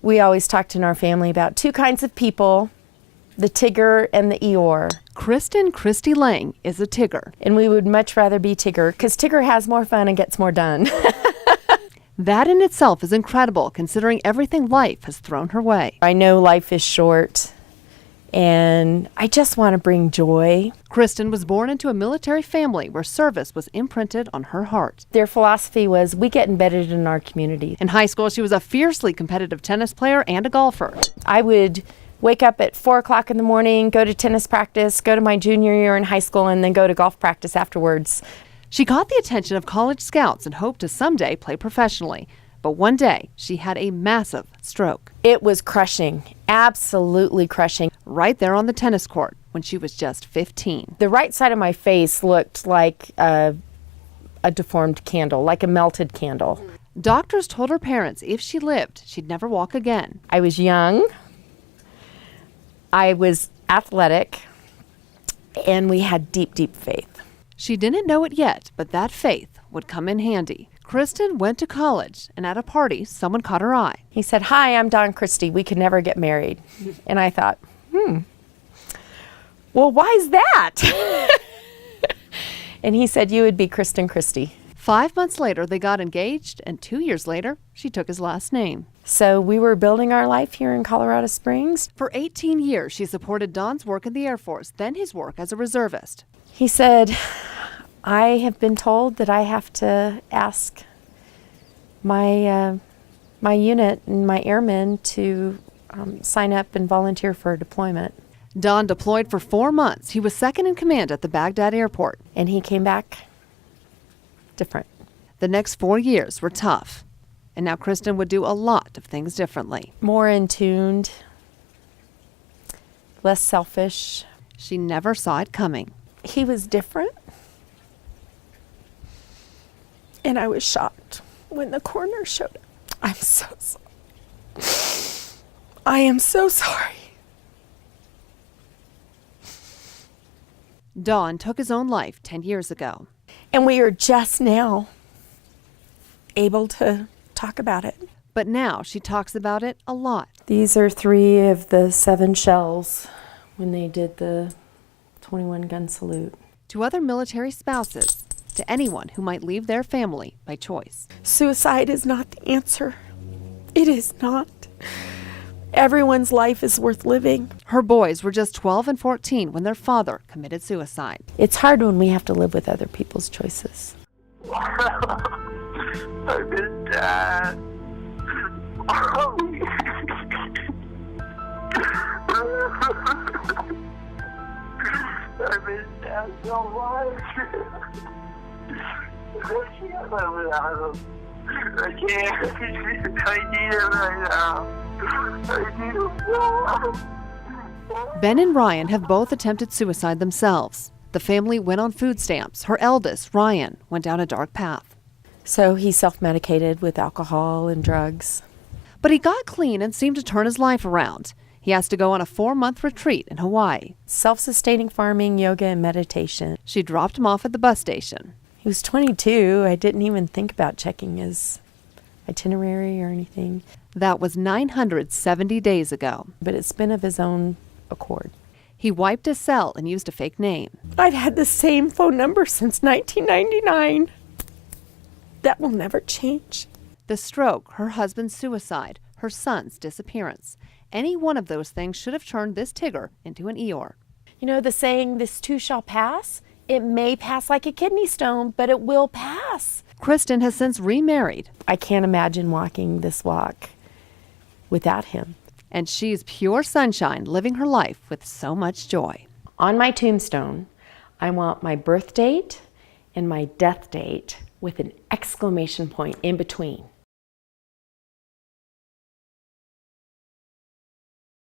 We always talked in our family about two kinds of people, the Tigger and the Eeyore. Kristen Christy Lang is a Tigger. And we would much rather be Tigger because Tigger has more fun and gets more done. That in itself is incredible considering everything life has thrown her way. I know life is short and I just want to bring joy. Kristen was born into a military family where service was imprinted on her heart. Their philosophy was we get embedded in our community. In high school, she was a fiercely competitive tennis player and a golfer. I would wake up at 4 o'clock in the morning, go to tennis practice, go to my junior year in high school, and then go to golf practice afterwards. She caught the attention of college scouts and hoped to someday play professionally. But one day, she had a massive stroke. It was crushing, absolutely crushing. Right there on the tennis court when she was just 15. The right side of my face looked like a deformed candle, like a melted candle. Doctors told her parents if she lived, she'd never walk again. I was young, I was athletic, and we had deep, deep faith. She didn't know it yet, but that faith would come in handy. Kristen went to college, and at a party, someone caught her eye. He said, "Hi, I'm Don Christie. We could never get married." And I thought, well, why is that? And he said, "You would be Kristen Christie." 5 months later, they got engaged, and 2 years later, she took his last name. So we were building our life here in Colorado Springs. For 18 years, she supported Don's work in the Air Force, then his work as a reservist. He said, "I have been told that I have to ask my unit and my airmen to sign up and volunteer for a deployment." Don deployed for 4 months. He was second in command at the Baghdad airport. And he came back different. The next 4 years were tough. And now Kristen would do a lot of things differently. More in tuned, less selfish. She never saw it coming. He was different. And I was shocked when the coroner showed up. I'm so sorry. I am so sorry. Don took his own life 10 years ago. And we are just now able to talk about it. But now she talks about it a lot. These are 3 of the 7 shells when they did the 21 gun salute. To other military spouses, to anyone who might leave their family by choice. Suicide is not the answer. It is not. Everyone's life is worth living. Her boys were just 12 and 14 when their father committed suicide. It's hard when we have to live with other people's choices. I miss Dad. I miss Dad so much. I can't live without him. I can't. I need him right now. I need him so much. Ben and Ryan have both attempted suicide themselves. The family went on food stamps. Her eldest, Ryan, went down a dark path. So he self-medicated with alcohol and drugs. But he got clean and seemed to turn his life around. He has to go on a 4-month retreat in Hawaii. Self-sustaining farming, yoga, and meditation. She dropped him off at the bus station. He was 22. I didn't even think about checking his itinerary or anything. That was 970 days ago. But it's been of his own accord. He wiped his cell and used a fake name. I've had the same phone number since 1999. That will never change. The stroke, her husband's suicide, her son's disappearance. Any one of those things should have turned this Tigger into an Eeyore. You know the saying, this too shall pass? It may pass like a kidney stone, but it will pass. Kristen has since remarried. I can't imagine walking this walk without him. And she's pure sunshine, living her life with so much joy. On my tombstone, I want my birth date and my death date with an exclamation point in between.